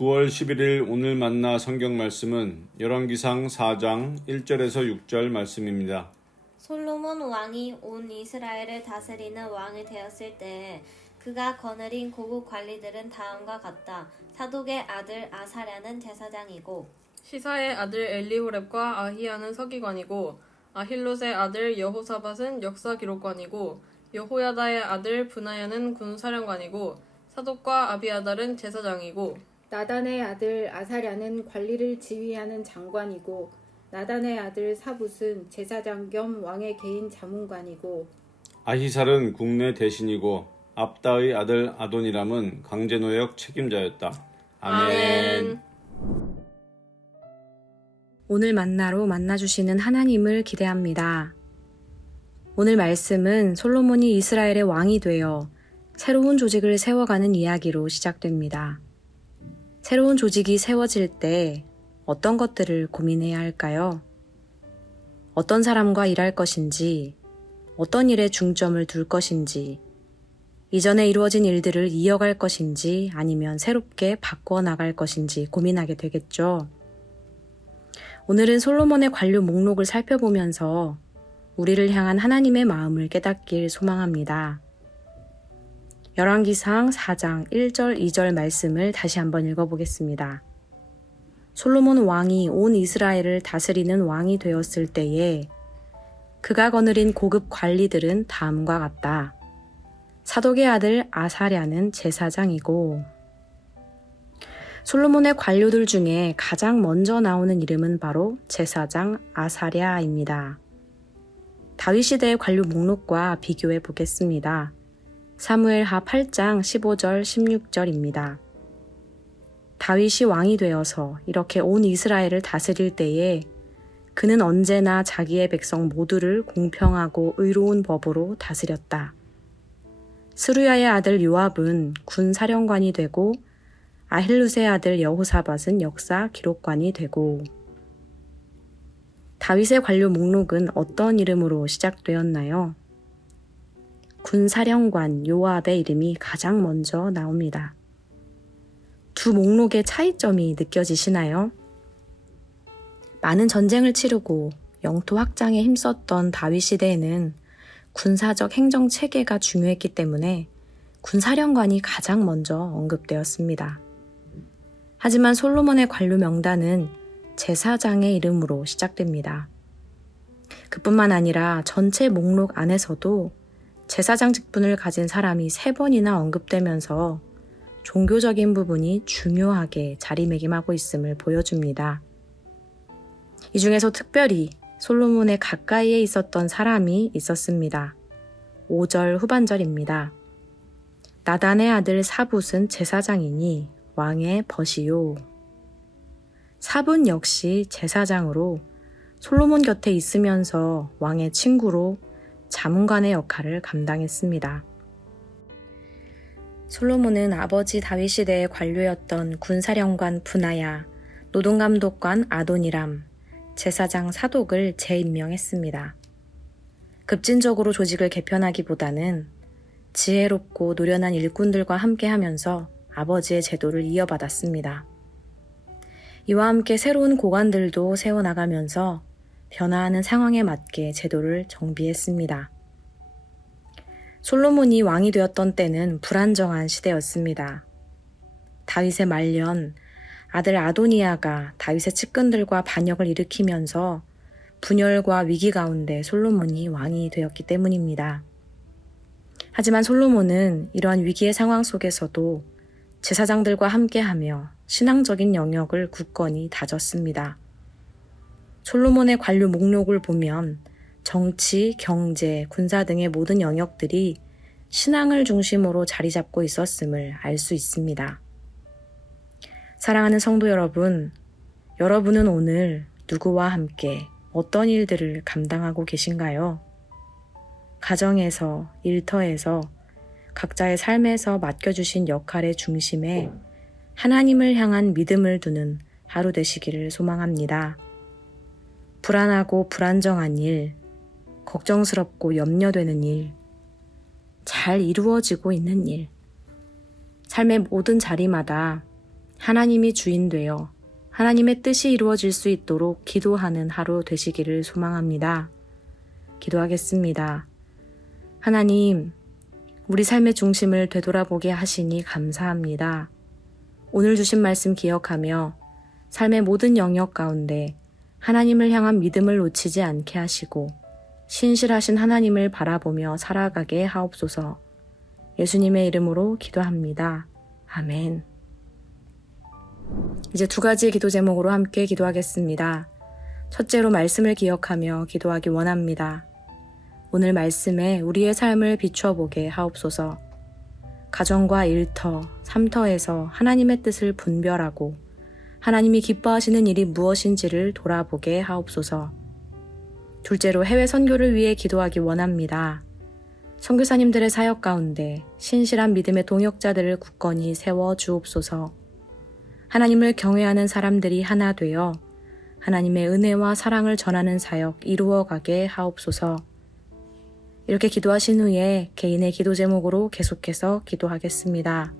9월 11일 오늘 만나 성경 말씀은 열왕기상 4장 1절에서 6절 말씀입니다. 솔로몬 왕이 온 이스라엘을 다스리는 왕이 되었을 때에 그가 거느린 고급 관리들은 다음과 같다. 사독의 아들 아사랴는 제사장이고 시사의 아들 엘리호렙과 아히야는 서기관이고 아힐롯의 아들 여호사밧은 역사기록관이고 여호야다의 아들 브나야는 군사령관이고 사독과 아비아달은 제사장이고 나단의 아들 아사랴는 관리를 지휘하는 장관이고 나단의 아들 사붓은 제사장 겸 왕의 개인 자문관이고 아히살은 국내 대신이고 압다의 아들 아도니람은 강제노역 책임자였다. 아멘. 오늘 만나로 만나주시는 하나님을 기대합니다. 오늘 말씀은 솔로몬이 이스라엘의 왕이 되어 새로운 조직을 세워가는 이야기로 시작됩니다. 새로운 조직이 세워질 때 어떤 것들을 고민해야 할까요? 어떤 사람과 일할 것인지, 어떤 일에 중점을 둘 것인지, 이전에 이루어진 일들을 이어갈 것인지 아니면 새롭게 바꿔 나갈 것인지 고민하게 되겠죠. 오늘은 솔로몬의 관료 목록을 살펴보면서 우리를 향한 하나님의 마음을 깨닫길 소망합니다. 열왕기상 4장 1절 2절 말씀을 다시 한번 읽어보겠습니다. 솔로몬 왕이 온 이스라엘을 다스리는 왕이 되었을 때에 그가 거느린 고급 관리들은 다음과 같다. 사독의 아들 아사랴는 제사장이고 솔로몬의 관료들 중에 가장 먼저 나오는 이름은 바로 제사장 아사랴입니다. 다윗 시대의 관료 목록과 비교해 보겠습니다. 사무엘하 8장 15절 16절입니다. 다윗이 왕이 되어서 이렇게 온 이스라엘을 다스릴 때에 그는 언제나 자기의 백성 모두를 공평하고 의로운 법으로 다스렸다. 스루야의 아들 요압은 군사령관이 되고 아힐룻의 아들 여호사밧은 역사 기록관이 되고 다윗의 관료 목록은 어떤 이름으로 시작되었나요? 군사령관 요압의 이름이 가장 먼저 나옵니다. 두 목록의 차이점이 느껴지시나요? 많은 전쟁을 치르고 영토 확장에 힘썼던 다윗 시대에는 군사적 행정 체계가 중요했기 때문에 군사령관이 가장 먼저 언급되었습니다. 하지만 솔로몬의 관료 명단은 제사장의 이름으로 시작됩니다. 그뿐만 아니라 전체 목록 안에서도 제사장 직분을 가진 사람이 3번이나 언급되면서 종교적인 부분이 중요하게 자리매김하고 있음을 보여줍니다. 이 중에서 특별히 솔로몬의 가까이에 있었던 사람이 있었습니다. 5절 후반절입니다. 나단의 아들 사붓은 제사장이니 왕의 벗이요. 사붓 역시 제사장으로 솔로몬 곁에 있으면서 왕의 친구로 자문관의 역할을 감당했습니다. 솔로몬은 아버지 다윗 시대의 관료였던 군사령관 브나야, 노동감독관 아도니람, 제사장 사독을 재임명했습니다. 급진적으로 조직을 개편하기보다는 지혜롭고 노련한 일꾼들과 함께하면서 아버지의 제도를 이어받았습니다. 이와 함께 새로운 고관들도 세워나가면서 변화하는 상황에 맞게 제도를 정비했습니다. 솔로몬이 왕이 되었던 때는 불안정한 시대였습니다. 다윗의 말년, 아들 아도니아가 다윗의 측근들과 반역을 일으키면서 분열과 위기 가운데 솔로몬이 왕이 되었기 때문입니다. 하지만 솔로몬은 이러한 위기의 상황 속에서도 제사장들과 함께하며 신앙적인 영역을 굳건히 다졌습니다. 솔로몬의 관료 목록을 보면 정치, 경제, 군사 등의 모든 영역들이 신앙을 중심으로 자리 잡고 있었음을 알 수 있습니다. 사랑하는 성도 여러분, 여러분은 오늘 누구와 함께 어떤 일들을 감당하고 계신가요? 가정에서, 일터에서, 각자의 삶에서 맡겨주신 역할의 중심에 하나님을 향한 믿음을 두는 하루 되시기를 소망합니다. 불안하고 불안정한 일, 걱정스럽고 염려되는 일, 잘 이루어지고 있는 일, 삶의 모든 자리마다 하나님이 주인 되어 하나님의 뜻이 이루어질 수 있도록 기도하는 하루 되시기를 소망합니다. 기도하겠습니다. 하나님, 우리 삶의 중심을 되돌아보게 하시니 감사합니다. 오늘 주신 말씀 기억하며 삶의 모든 영역 가운데 하나님을 향한 믿음을 놓치지 않게 하시고 신실하신 하나님을 바라보며 살아가게 하옵소서. 예수님의 이름으로 기도합니다. 아멘. 이제 두 가지의 기도 제목으로 함께 기도하겠습니다. 첫째로 말씀을 기억하며 기도하기 원합니다. 오늘 말씀에 우리의 삶을 비추어 보게 하옵소서. 가정과 일터, 삶터에서 하나님의 뜻을 분별하고 하나님이 기뻐하시는 일이 무엇인지를 돌아보게 하옵소서. 둘째로 해외 선교를 위해 기도하기 원합니다. 선교사님들의 사역 가운데 신실한 믿음의 동역자들을 굳건히 세워 주옵소서. 하나님을 경외하는 사람들이 하나 되어 하나님의 은혜와 사랑을 전하는 사역 이루어가게 하옵소서. 이렇게 기도하신 후에 개인의 기도 제목으로 계속해서 기도하겠습니다.